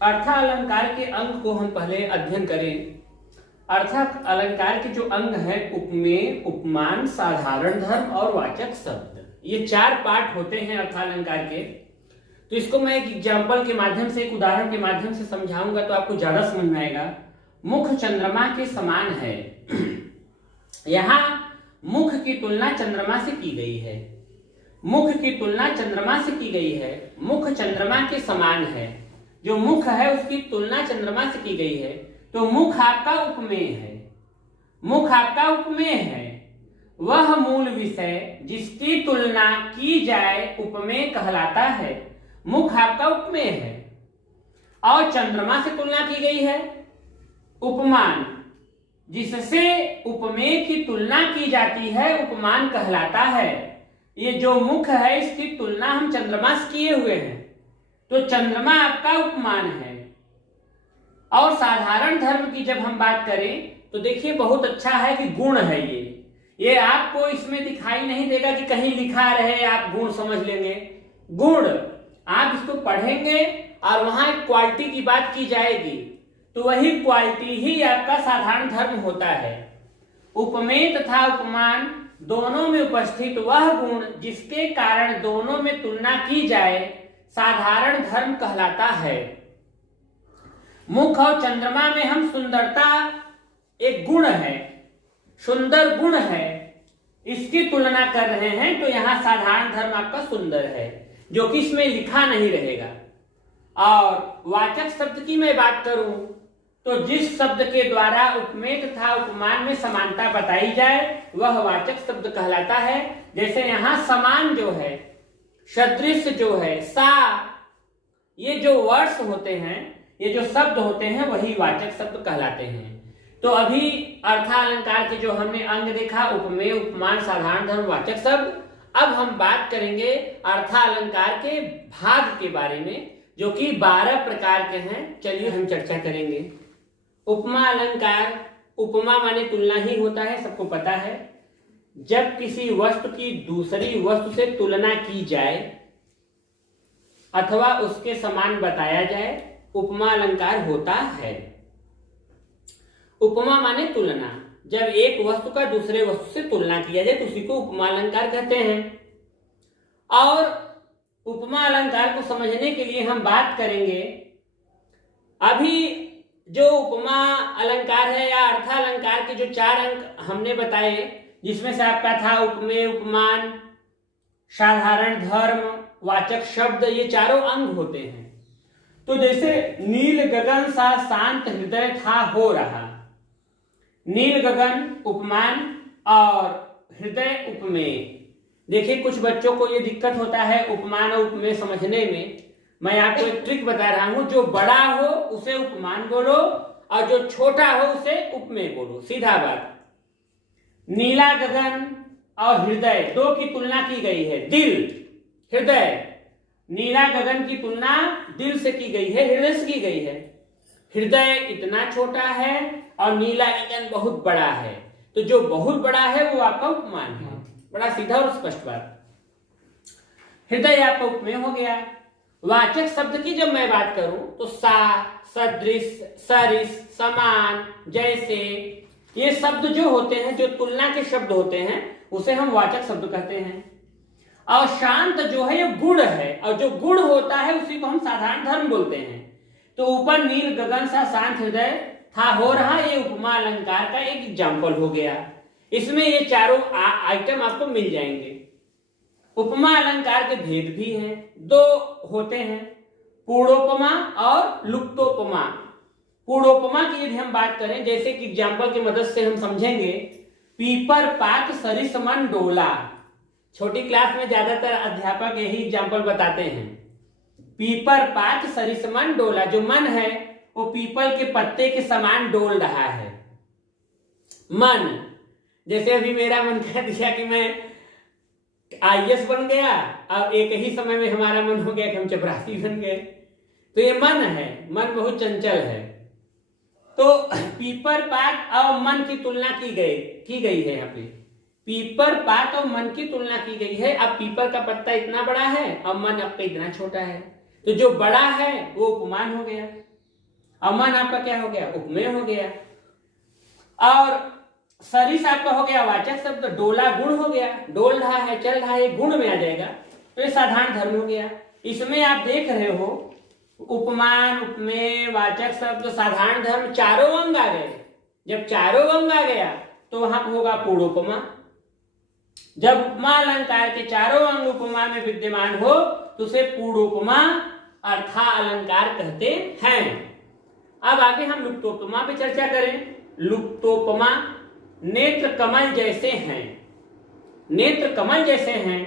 अर्थालंकार के अंग को हम पहले अध्ययन करें। अर्थालंकार के जो अंग है उपमेय, उपमान, साधारण धर्म और वाचक शब्द, ये 4 पार्ट होते हैं अर्थालंकार के। तो इसको मैं एक एग्जाम्पल के माध्यम से, एक उदाहरण के माध्यम से समझाऊंगा तो आपको ज्यादा समझ में आएगा। मुख चंद्रमा के समान है। यहाँ मुख की तुलना चंद्रमा से की गई है। मुख की तुलना चंद्रमा से की गई है। मुख चंद्रमा के समान है। जो मुख है उसकी तुलना चंद्रमा से की गई है। तो मुख आपका उपमेय है। मुख आपका उपमेय है। वह मूल विषय जिसकी तुलना की जाए उपमेय कहलाता है। मुख आपका उपमेय है। और चंद्रमा से तुलना की गई है उपमान, जिससे उपमेय की तुलना की जाती है उपमान कहलाता है। ये जो मुख है इसकी तुलना हम चंद्रमा से किए हुए हैं, तो चंद्रमा आपका उपमान है। और साधारण धर्म की जब हम बात करें तो देखिए बहुत अच्छा है कि गुण है। ये आपको इसमें दिखाई नहीं देगा कि कहीं लिखा रहे आप गुण समझ लेंगे। गुण आप इसको पढ़ेंगे और वहां एक क्वालिटी की बात की जाएगी, तो वही क्वालिटी ही आपका साधारण धर्म होता है। उपमेय तथा उपमान दोनों में उपस्थित वह गुण जिसके कारण दोनों में तुलना की जाए साधारण धर्म कहलाता है। मुख और चंद्रमा में हम सुंदरता एक गुण है, सुंदर गुण है, इसकी तुलना कर रहे हैं। तो यहाँ साधारण धर्म आपका सुंदर है, जो कि इसमें लिखा नहीं रहेगा। और वाचक शब्द की मैं बात करूं तो जिस शब्द के द्वारा उपमेय तथा उपमान में समानता बताई जाए वह वाचक शब्द कहलाता है। जैसे यहाँ समान जो है, सदृश जो है, सा, ये जो वर्ड्स होते हैं, ये जो शब्द होते हैं वही वाचक शब्द कहलाते हैं। तो अभी अर्थालंकार के जो हमने अंग देखा, उपमेय, उपमान, साधारण धर्म, वाचक शब्द। अब हम बात करेंगे अर्थालंकार के भाग के बारे में, जो कि 12 प्रकार के हैं। चलिए हम चर्चा करेंगे। उपमा अलंकार, उपमा माने तुलना ही होता है, सबको पता है। जब किसी वस्तु की दूसरी वस्तु से तुलना की जाए अथवा उसके समान बताया जाए, उपमा अलंकार होता है। उपमा माने तुलना, जब एक वस्तु का दूसरे वस्तु से तुलना किया जाए तो उसी को उपमा अलंकार कहते हैं। और उपमा अलंकार को समझने के लिए हम बात करेंगे, अभी जो उपमा अलंकार है या अर्थालंकार के जो 4 अंक हमने बताए, जिसमें से आपका था उपमेय, उपमान, साधारण धर्म, वाचक शब्द, ये चारों अंग होते हैं। तो जैसे नील गगन सा शांत हृदय था हो रहा, नील गगन उपमान और हृदय उपमेय। देखिए कुछ बच्चों को ये दिक्कत होता है उपमान और उपमेय समझने में। मैं आपको एक ट्रिक बता रहा हूं, जो बड़ा हो उसे उपमान बोलो और जो छोटा हो उसे उपमेय बोलो, सीधा बात। नीला गगन और हृदय, 2 की तुलना की गई है। दिल, हृदय, नीला गगन की तुलना दिल से की गई है, हृदय से की गई है। हृदय इतना छोटा है और नीला गगन बहुत बड़ा है, तो जो बहुत बड़ा है वो आपका उपमान है। बड़ा सीधा और स्पष्ट बात। हृदय आपका उपमेय हो गया। वाचक शब्द की जब मैं बात करूं तो सा, सदृश, सरिस, समान, जैसे, ये शब्द जो होते हैं, जो तुलना के शब्द होते हैं, उसे हम वाचक शब्द कहते हैं। और शांत जो है ये गुण है, और जो गुण होता है उसी को हम साधारण धर्म बोलते हैं। तो ऊपर नील गगन सा शांत हृदय था हो रहा, ये उपमा अलंकार का एक एग्जाम्पल हो गया। इसमें ये चारों आइटम आपको मिल जाएंगे। उपमा अलंकार के भेद भी हैं, 2 होते हैं, पूर्णोपमा और लुप्तोपमा। पूर्णोपमा की यदि हम बात करें, जैसे कि एग्जाम्पल की मदद से हम समझेंगे, पीपर पात सरिस मन डोला। छोटी क्लास में ज्यादातर अध्यापक यही एग्जाम्पल बताते हैं। पीपर पात सरिस मन डोला, जो मन है वो पीपल के पत्ते के समान डोल रहा है। मन, जैसे अभी मेरा मन कर दिया कि मैं IAS बन गया, और एक ही समय में हमारा मन हो गया कि हम चपरासी बन गए। तो ये मन है, मन बहुत चंचल है। तो पीपर पात और मन की तुलना की गई है। यहाँ पे पीपर पात और मन की तुलना की गई है। अब पीपर का पत्ता इतना बड़ा है और मन आपका इतना छोटा है, तो जो बड़ा है वो उपमान हो गया। अमन आपका क्या हो गया, उपमेय हो गया। और सरिस आपका हो गया वाचक शब्द, डोला गुण हो गया, डोल रहा है, चल रहा है, गुण में आ जाएगा, तो ये साधारण धर्म हो गया। इसमें आप देख रहे हो उपमान, उपमेय, वाचक शब्द, साधारण धर्म, चारों अंग आ गए। जब चारों अंग आ गया तो वहां पर होगा पूर्णोपमा। जब उपमा अलंकार के चारों अंग उपमा में विद्यमान हो तो उसे पूर्णोपमा अर्था अलंकार कहते हैं। अब आगे हम लुप्तोपमा पे चर्चा करें। लुप्तोपमा नेत्र कमल जैसे हैं। नेत्र कमल जैसे हैं।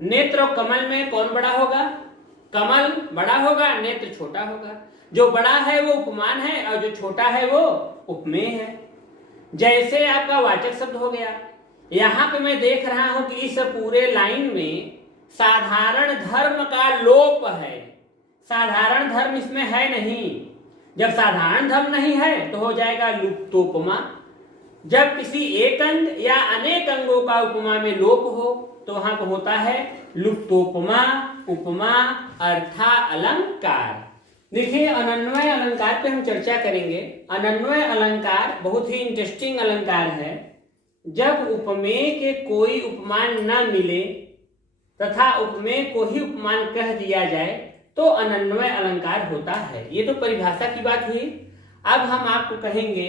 नेत्र और कमल में कौन बड़ा होगा, कमल बड़ा होगा, नेत्र छोटा होगा। जो बड़ा है वो उपमान है और जो छोटा है वो उपमेय है। जैसे आपका वाचक शब्द हो गया। यहां पे मैं देख रहा हूं कि इस पूरे लाइन में साधारण धर्म का लोप है। साधारण धर्म इसमें है नहीं। जब साधारण धर्म नहीं है तो हो जाएगा लुप्तोपमा। जब किसी एक अंग या अनेक अंगों का उपमा में लोप हो तो वहां पर होता है लुप्तोपमा, उपमा, अर्था अलंकार। देखिए अनन्वय अलंकार पे हम चर्चा करेंगे। अनन्वय अलंकार बहुत ही इंटरेस्टिंग अलंकार है। जब उपमेय के कोई उपमान न मिले तथा उपमेय को ही उपमान कह दिया जाए तो अनन्वय अलंकार होता है। ये तो परिभाषा की बात हुई। अब हम आपको कहेंगे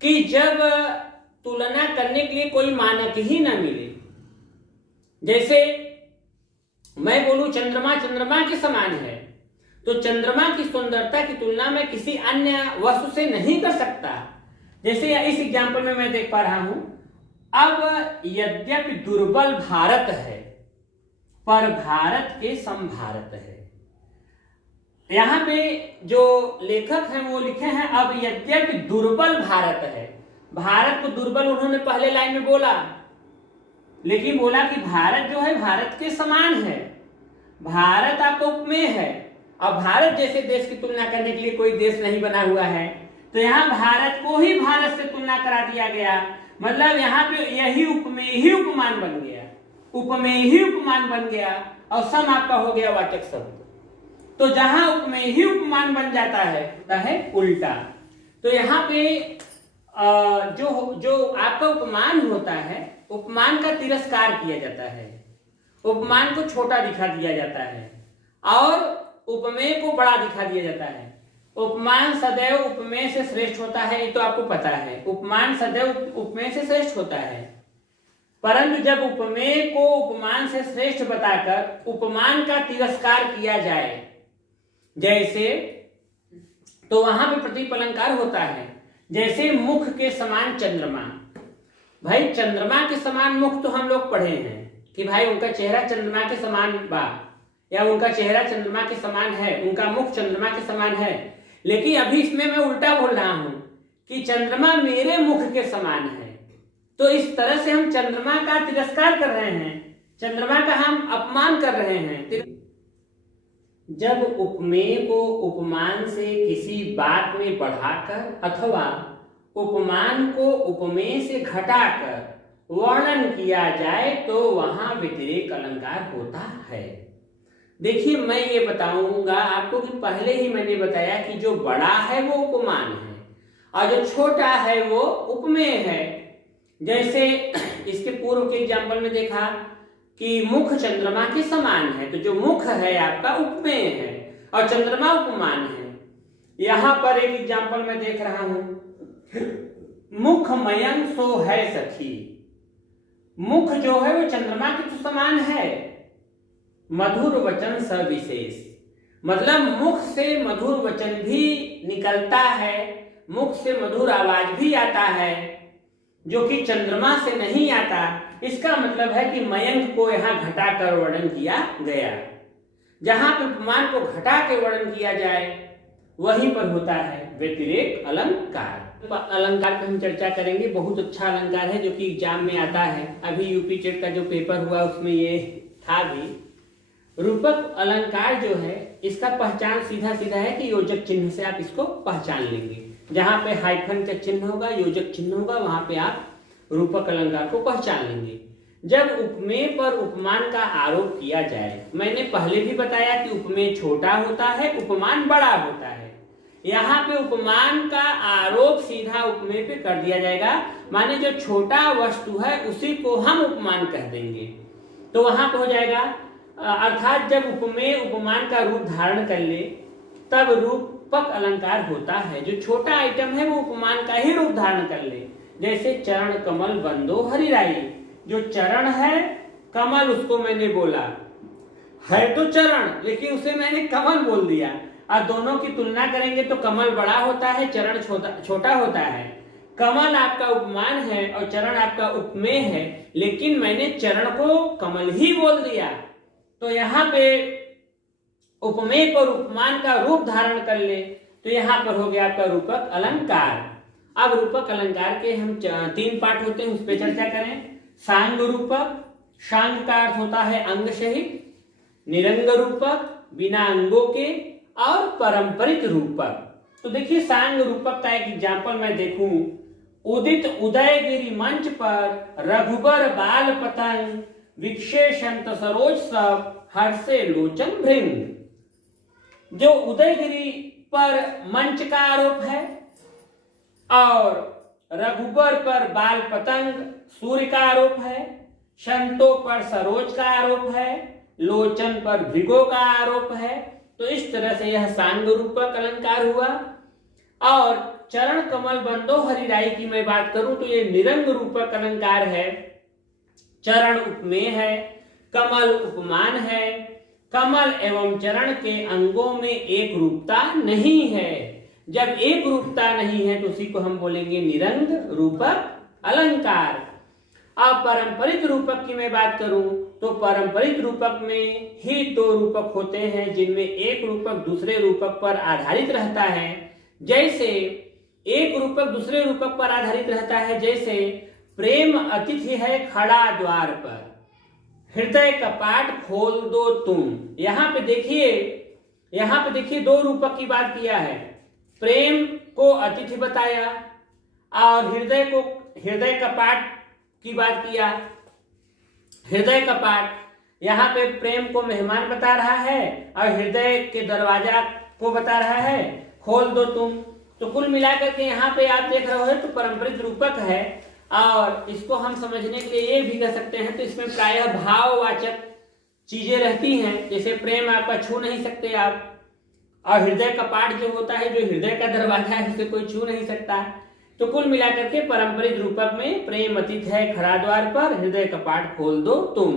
कि जब तुलना करने के लिए कोई मानक ही न मिले, जैसे मैं बोलूं चंद्रमा चंद्रमा के समान है, तो चंद्रमा की सुंदरता की तुलना में किसी अन्य वस्तु से नहीं कर सकता। जैसे इस एग्जाम्पल में मैं देख पा रहा हूं, अब यद्यपि दुर्बल भारत है पर भारत के सम भारत है। यहां पे जो लेखक हैं वो लिखे हैं अब यद्यपि दुर्बल भारत है। भारत को दुर्बल उन्होंने पहले लाइन में बोला, लेकिन बोला कि भारत जो है भारत के समान है। भारत आपको उपमेय है। अब भारत जैसे देश की तुलना करने के लिए कोई देश नहीं बना हुआ है, तो यहाँ भारत को ही भारत से तुलना करा दिया गया। मतलब यहाँ पे यही उपमेय ही उपमान बन गया, उपमेय ही उपमान बन गया और सम आपका हो गया वाचक शब्द। तो जहां उपमेय ही उपमान बन जाता है उल्टा। तो यहाँ पे जो आपका उपमान होता है, उपमान का तिरस्कार किया जाता है, उपमान को छोटा दिखा दिया जाता है और उपमेय को बड़ा दिखा दिया जाता है। उपमान सदैव उपमेय से श्रेष्ठ होता है, ये तो आपको पता है। उपमान सदैव उपमेय से श्रेष्ठ होता है, परंतु जब उपमेय को उपमान से श्रेष्ठ बताकर उपमान का तिरस्कार किया जाए जैसे, तो वहां पे प्रतीप अलंकार होता है। जैसे मुख के समान चंद्रमा। भाई चंद्रमा के समान मुख तो हम लोग पढ़े हैं कि भाई उनका चेहरा चंद्रमा के समान बा, या उनका चेहरा चंद्रमा के समान है, उनका मुख चंद्रमा के समान है। लेकिन अभी इसमें मैं उल्टा बोल रहा हूं कि चंद्रमा मेरे मुख के समान है। तो इस तरह से हम चंद्रमा का तिरस्कार कर रहे हैं, चंद्रमा का हम अपमान कर रहे हैं। जब उपमेय को उपमान से किसी बात में बढ़ाकर अथवा उपमान को उपमेय से घटाकर वर्णन किया जाए तो वहां व्यतिरेक अलंकार होता है। देखिए मैं ये बताऊंगा आपको कि पहले ही मैंने बताया कि जो बड़ा है वो उपमान है और जो छोटा है वो उपमेय है। जैसे इसके पूर्व के एग्जाम्पल में देखा कि मुख चंद्रमा के समान है, तो जो मुख है आपका उपमेय है और चंद्रमा उपमान है। यहां पर एक एग्जाम्पल में देख रहा हूं, मुख मयंक सो है सखी। मुख जो है वो चंद्रमा के तो समान है, मधुर वचन सविशेष, मतलब मुख से मधुर वचन भी निकलता है, मुख से मधुर आवाज भी आता है, जो कि चंद्रमा से नहीं आता। इसका मतलब है कि मयंक को यहाँ घटाकर वर्णन किया गया। जहां पे उपमान को घटा के वर्णन किया जाए वहीं पर होता है व्यतिरेक अलंकार। अलंकार पे हम चर्चा करेंगे। बहुत अच्छा अलंकार है जो कि एग्जाम में आता है। अभी यूपी टेट का जो पेपर हुआ उसमें ये था भी। रूपक अलंकार जो है इसका पहचान सीधा सीधा है कि योजक चिन्ह से आप इसको पहचान लेंगे। जहां पे हाइफन का चिन्ह होगा, योजक चिन्ह होगा, वहां पे आप रूपक अलंकार को पहचान लेंगे। जब उपमेय पर उपमान का आरोप किया जाए, मैंने पहले भी बताया कि उपमेय छोटा होता है, उपमान बड़ा होता है। यहाँ पे उपमान का आरोप सीधा उपमेय पे कर दिया जाएगा, माने जो छोटा वस्तु है उसी को हम उपमान कह देंगे। तो वहां पे हो जाएगा अर्थात जब उपमेय उपमान का रूप धारण कर ले तब रूपक अलंकार होता है। जो छोटा आइटम है वो उपमान का ही रूप धारण कर ले। जैसे चरण कमल बंदो हरिराई, जो चरण है कमल उसको मैंने बोला है तो चरण, लेकिन उसे मैंने कमल बोल दिया। और दोनों की तुलना करेंगे तो कमल बड़ा होता है, चरण छोटा होता है। कमल आपका उपमान है और चरण आपका उपमेय है, लेकिन मैंने चरण को कमल ही बोल दिया। तो यहाँ पे उपमेय पर उपमान का रूप धारण कर ले तो यहाँ पर हो गया आपका रूपक अलंकार। अब रूपक अलंकार के हम 3 पार्ट होते हैं, उस पर चर्चा करें। सांग रूपक, सांग का अर्थ होता है अंग सहित, निरंग रूपक बिना अंगों के, और पारंपरिक रूपक। तो देखिए सांग रूपक का एक एग्जाम्पल मैं देखूं, उदित उदयगिरी मंच पर रघुबर बाल पतंग, विक्षेशंत सरोज सब हर्षे लोचन भृंग। जो उदयगिरी पर मंच का आरोप है और रघुबर पर बाल पतंग सूर्य का आरोप है, संतों पर सरोज का आरोप है, लोचन पर भृगो का आरोप है। तो इस तरह से यह सांग रूपक अलंकार हुआ। और चरण कमल बंदो हरिराई की मैं बात करूं तो ये निरंग रूपक अलंकार है। चरण उपमेय है, कमल उपमान है। कमल एवं चरण के अंगों में एक रूपता नहीं है। जब एक रूपता नहीं है तो उसी को हम बोलेंगे निरंग रूपक अलंकार। अब पारंपरिक रूपक की मैं बात करूं तो पारंपरिक रूपक में ही 2 रूपक होते हैं जिनमें एक रूपक दूसरे रूपक पर आधारित रहता है। जैसे एक रूपक दूसरे रूपक पर आधारित रहता है, जैसे प्रेम अतिथि है खड़ा द्वार पर, हृदय कपाट खोल दो तुम। यहाँ पे देखिए 2 रूपक की बात किया है। प्रेम को अतिथि बताया और हृदय कपाट की बात किया। हृदय कपाट यहाँ पे प्रेम को मेहमान बता रहा है और हृदय के दरवाजा को बता रहा है खोल दो तुम। तो कुल मिलाकर के यहाँ पे आप देख रहे हो तो पारंपरिक रूपक है। और इसको हम समझने के लिए ये भी कह सकते हैं तो इसमें प्रायः भाववाचक चीजें रहती हैं। जैसे प्रेम आपका छू नहीं सकते आप, और हृदय कपाट जो होता है जो हृदय का दरवाजा है उसे कोई छू नहीं सकता। तो कुल मिलाकर के पारंपरिक रूपक में प्रेम अतिथि है खड़ा द्वार पर, हृदय कपाट खोल दो तुम।